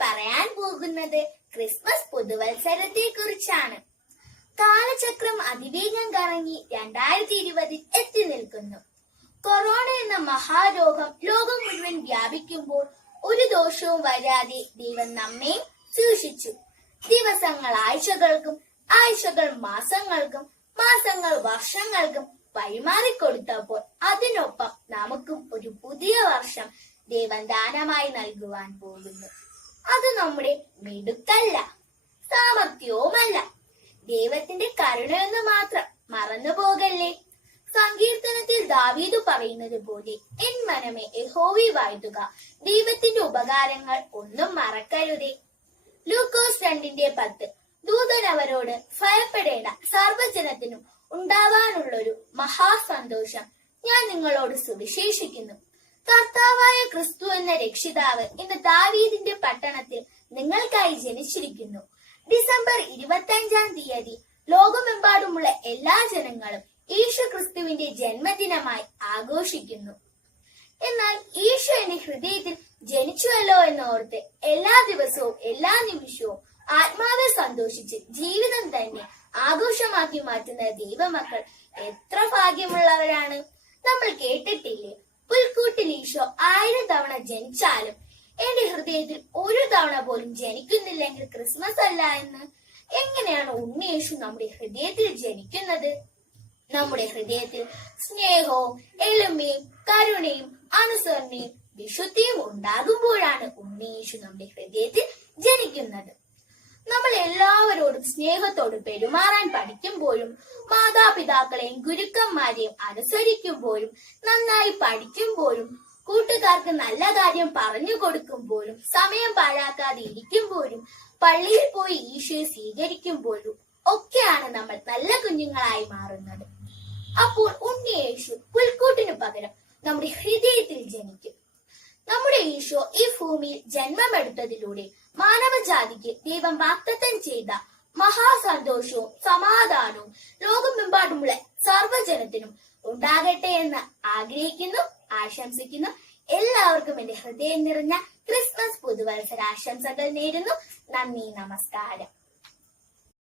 പറയാൻ പോകുന്നത് ക്രിസ്മസ് പുതുവത്സരത്തെ കുറിച്ചാണ് കാലചക്രം അതിവേഗം കറങ്ങി രണ്ടായിരത്തി ഇരുപതിൽ എത്തി നിൽക്കുന്നു. കൊറോണ എന്ന മഹാരോഗം ലോകം മുഴുവൻ വ്യാപിക്കുമ്പോൾ ഒരു ദോഷവും വരാതെ ദൈവം നമ്മെ സൂക്ഷിച്ചു. ദിവസങ്ങൾ ആഴ്ചകൾക്കും ആഴ്ചകൾ മാസങ്ങൾക്കും മാസങ്ങൾ വർഷങ്ങൾക്കും വഴിമാറിക്കൊടുത്തപ്പോൾ അതിനൊപ്പം നമുക്കും ഒരു പുതിയ വർഷം ദൈവം ദാനമായി നൽകുവാൻ പോകുന്നു. അത് നമ്മുടെ മിടുക്കല്ല സാമർത്ഥ്യവുമല്ല ദൈവത്തിന്റെ കരുണയെന്ന് മാത്രം മറന്നു പോകല്ലേ? സങ്കീർത്തനത്തിൽ ദാവീദ് പറയുന്നത് പോലെ എൻ മനമേ യഹോവി വാഴ്ത്തുക ദൈവത്തിന്റെ ഉപകാരങ്ങൾ ഒന്നും മറക്കരുതേ. ലൂക്കോസ് രണ്ടിന്റെ പത്ത്. ദൂതൻ അവരോട് ഭയപ്പെടേണ്ട സർവജനത്തിനും ഉണ്ടാവാനുള്ളൊരു മഹാസന്തോഷം ഞാൻ നിങ്ങളോട് സുവിശേഷിക്കുന്നു. കർത്താവായ ക്രിസ്തു എന്ന രക്ഷിതാവ് ഇന്ന് ദാവീദിന്റെ പട്ടണത്തിൽ നിങ്ങൾക്കായി ജനിച്ചിരിക്കുന്നു. ഡിസംബർ ഇരുപത്തഞ്ചാം തീയതി ലോകമെമ്പാടുമുള്ള എല്ലാ ജനങ്ങളും ഈശോ ക്രിസ്തുവിന്റെ ജന്മദിനമായി ആഘോഷിക്കുന്നു. എന്നാൽ ഈശോ എന്റെ ഹൃദയത്തിൽ ജനിച്ചുവല്ലോ എന്നോർത്ത് എല്ലാ ദിവസവും എല്ലാ നിമിഷവും ആത്മാവെ സന്തോഷിച്ച് ജീവിതം തന്നെ ആഘോഷമാക്കി മാറ്റുന്ന ദൈവമക്കൾ എത്ര ഭാഗ്യമുള്ളവരാണ്. നമ്മൾ കേട്ടിട്ടില്ലേ? ഈശോ ആയിരം തവണ ജനിച്ചാലും എന്റെ ഹൃദയത്തിൽ ഒരു തവണ പോലും ജനിക്കുന്നില്ലെങ്കിൽ ക്രിസ്മസ് അല്ല എന്ന്. എങ്ങനെയാണ് ഉണ്ണിയേശു നമ്മുടെ ഹൃദയത്തിൽ ജനിക്കുന്നത്? നമ്മുടെ ഹൃദയത്തിൽ സ്നേഹവും എളിമയും കരുണയും അനുസരണയും വിശുദ്ധിയും ഉണ്ടാകുമ്പോഴാണ് ഉണ്ണിയേശു നമ്മുടെ ഹൃദയത്തിൽ ജനിക്കുന്നത്. നമ്മൾ എല്ലാവരോടും സ്നേഹത്തോട് പെരുമാറാൻ പഠിക്കുമ്പോഴും മാതാപിതാക്കളെയും ഗുരുക്കന്മാരെയും അനുസരിക്കുമ്പോഴും നന്നായി പഠിക്കുമ്പോഴും കൂട്ടുകാർക്ക് നല്ല കാര്യം പറഞ്ഞു കൊടുക്കുമ്പോഴും സമയം പാഴാക്കാതെ ഇരിക്കുമ്പോഴും പള്ളിയിൽ പോയി ഈശോയെ സ്വീകരിക്കുമ്പോഴും ഒക്കെയാണ് നമ്മൾ നല്ല കുഞ്ഞുങ്ങളായി മാറുന്നത്. അപ്പോൾ ഉണ്ണിയേശു പുൽക്കൂട്ടിനു പകരം നമ്മുടെ ഹൃദയത്തിൽ ജനിക്കും. നമ്മുടെ ഈശോ ഈ ഭൂമിയിൽ ജന്മമെടുത്തതിലൂടെ മാനവജാതിക്ക് ദൈവം വാക്തത്വം ചെയ്ത മഹാസന്തോഷവും സമാധാനവും ലോകമെമ്പാടുമുള്ള സർവജനത്തിനും ഉണ്ടാകട്ടെ എന്ന് ആഗ്രഹിക്കുന്നു. ആശംസിക്കുന്നു. എല്ലാവർക്കും എന്റെ ഹൃദയം നിറഞ്ഞ ക്രിസ്മസ് പുതുവത്സര ആശംസകൾ നേരുന്നു. നന്ദി നമസ്കാരം.